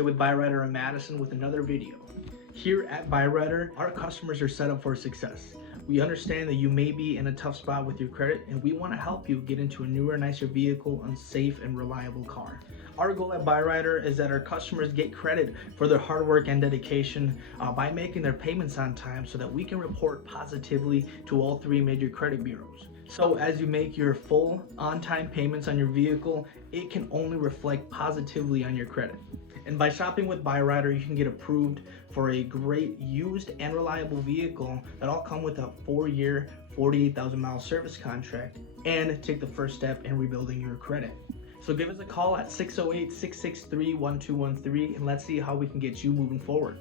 Mateo with Byrider Madison with another video. Here at Byrider, our customers are set up for success. We understand that you may be in a tough spot with your credit, and we want to help you get into a newer, nicer vehicle and safe and reliable car. Our goal at Byrider is that our customers get credit for their hard work and dedication by making their payments on time so that we can report positively to all 3 major credit bureaus. So as you make your full on-time payments on your vehicle, it can only reflect positively on your credit. And by shopping with Byrider, you can get approved for a great used and reliable vehicle that all come with a 4-year, 48,000-mile service contract and take the first step in rebuilding your credit. So give us a call at 608-663-1213 and let's see how we can get you moving forward.